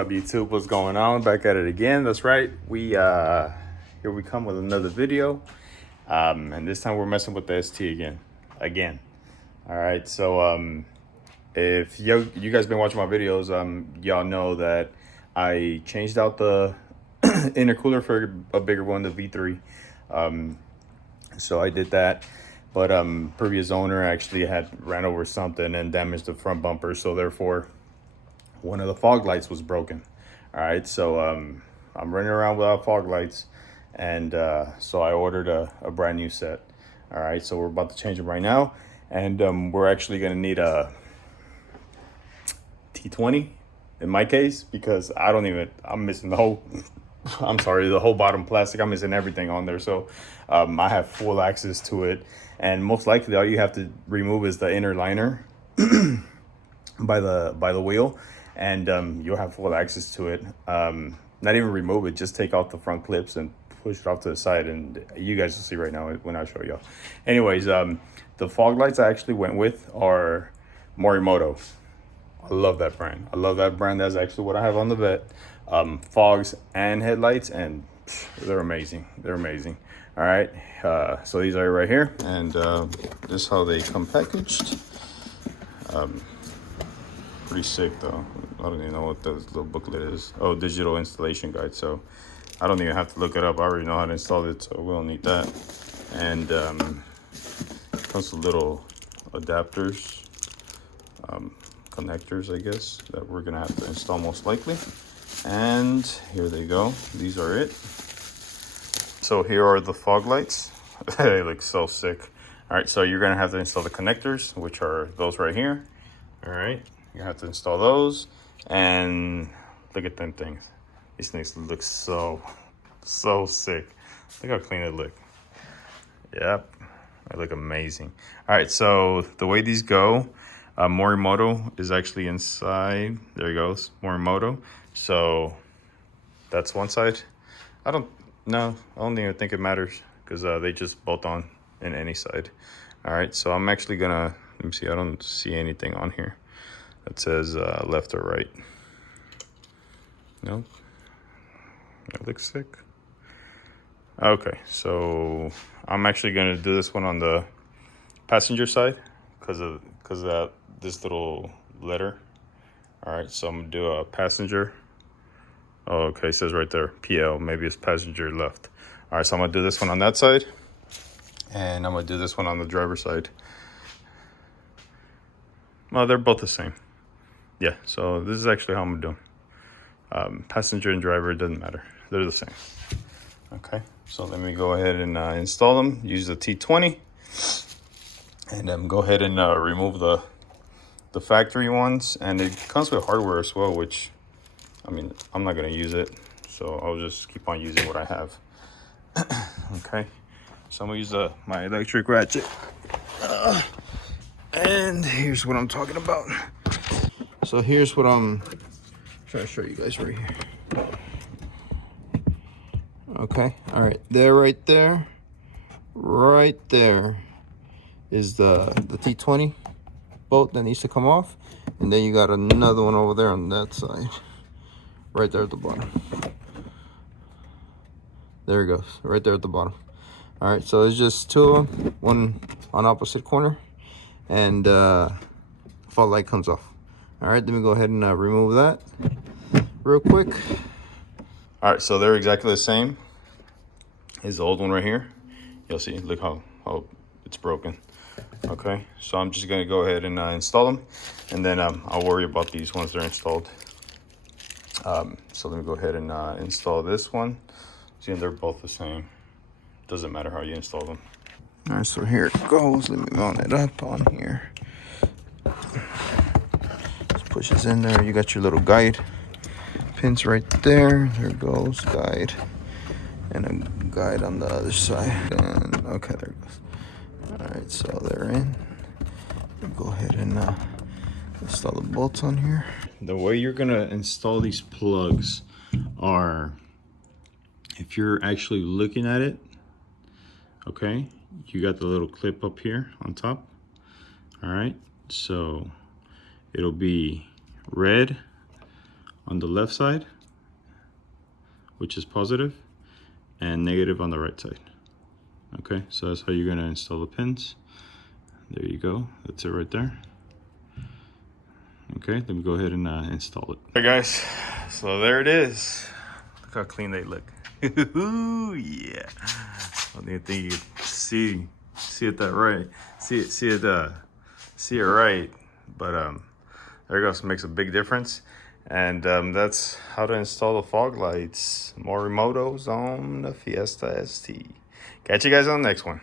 up, YouTube? What's going on? Back at it again. That's right. Here we come with another video. And this time we're messing with the ST again. All right. So if you guys been watching my videos, y'all know that I changed out the intercooler for a bigger one, the V3. So I did that. But previous owner actually had ran over something and damaged the front bumper, so therefore one of the fog lights was broken. All right, so I'm running around without fog lights, and so I ordered a brand new set. All right, so we're about to change them right now, and we're actually gonna need a T20 in my case, because I'm missing the whole the whole bottom plastic. I'm missing everything on there, so I have full access to it, and most likely all you have to remove is the inner liner by the wheel, and you'll have full access to it. Not even remove it, just take off the front clips and push it off to the side, and you guys will see right now when I show y'all. Anyways, the fog lights I actually went with are Morimoto. I love that brand. That's actually what I have on the Vet. Fogs and headlights, and they're amazing. All right, so these are right here, and this is how they come packaged. Pretty sick though. I don't even know what the little booklet is. Oh, digital installation guide. So I don't even have to look it up. I already know how to install it, so we don't need that. And comes with little adapters, connectors, I guess, that we're gonna have to install most likely. And here they go. These are it. So here are the fog lights. They look so sick. All right, so you're gonna have to install the connectors, which are those right here. All right, you have to install those, and look at them things. These things look so sick. Look how clean they look. Yep, they look amazing. All right, so the way these go, Morimoto is actually inside. There he goes, Morimoto. So that's one side. I don't even think it matters, because they just bolt on in any side. All right, so I'm actually gonna, let me see, I don't see anything on here that says left or right. Nope, that looks sick. Okay, so I'm actually gonna do this one on the passenger side because of this little letter. All right, so I'm gonna do a passenger. Oh, okay, it says right there, PL, maybe it's passenger left. All right, so I'm gonna do this one on that side, and I'm gonna do this one on the driver's side. Well, they're both the same. Yeah, so this is actually how I'm gonna do them. Passenger and driver, it doesn't matter. They're the same. Okay, so let me go ahead and install them. Use the T20, and go ahead and remove the factory ones. And it comes with hardware as well, which, I mean, I'm not gonna use it, so I'll just keep on using what I have. Okay, so I'm gonna use my electric ratchet. And here's what I'm talking about. So here's what I'm trying to show you guys right here. Okay, all right, right there is the T20 bolt that needs to come off, and then you got another one over there on that side, right there at the bottom. There it goes, right there at the bottom. All right, so it's just two of them, one on opposite corner, and fog light comes off. All right, let me go ahead and remove that real quick. All right, so they're exactly the same as the old one right here. You'll see, look how it's broken. Okay, so I'm just gonna go ahead and install them, and then I'll worry about these once they're installed. So let me go ahead and install this one. See, they're both the same. Doesn't matter how you install them. All right, so here it goes. Let me mount it up on here. Just push this in there. You got your little guide pins right there. There goes guide, and a guide on the other side. And okay, there it goes. All right, so they're in. Go ahead and install the bolts on here. The way you're gonna install these plugs are, if you're actually looking at it, okay, you got the little clip up here on top. All right, so it'll be red on the left side, which is positive, and negative on the right side. Okay, so that's how you're gonna install the pins. There you go, that's it right there. Okay, let me go ahead and install it. All right guys, so there it is. Look how clean they look. Yeah. I don't think you can see it that right. See it right. But there you go, so it makes a big difference. And that's how to install the fog lights. Morimoto's on the Fiesta ST. Catch you guys on the next one.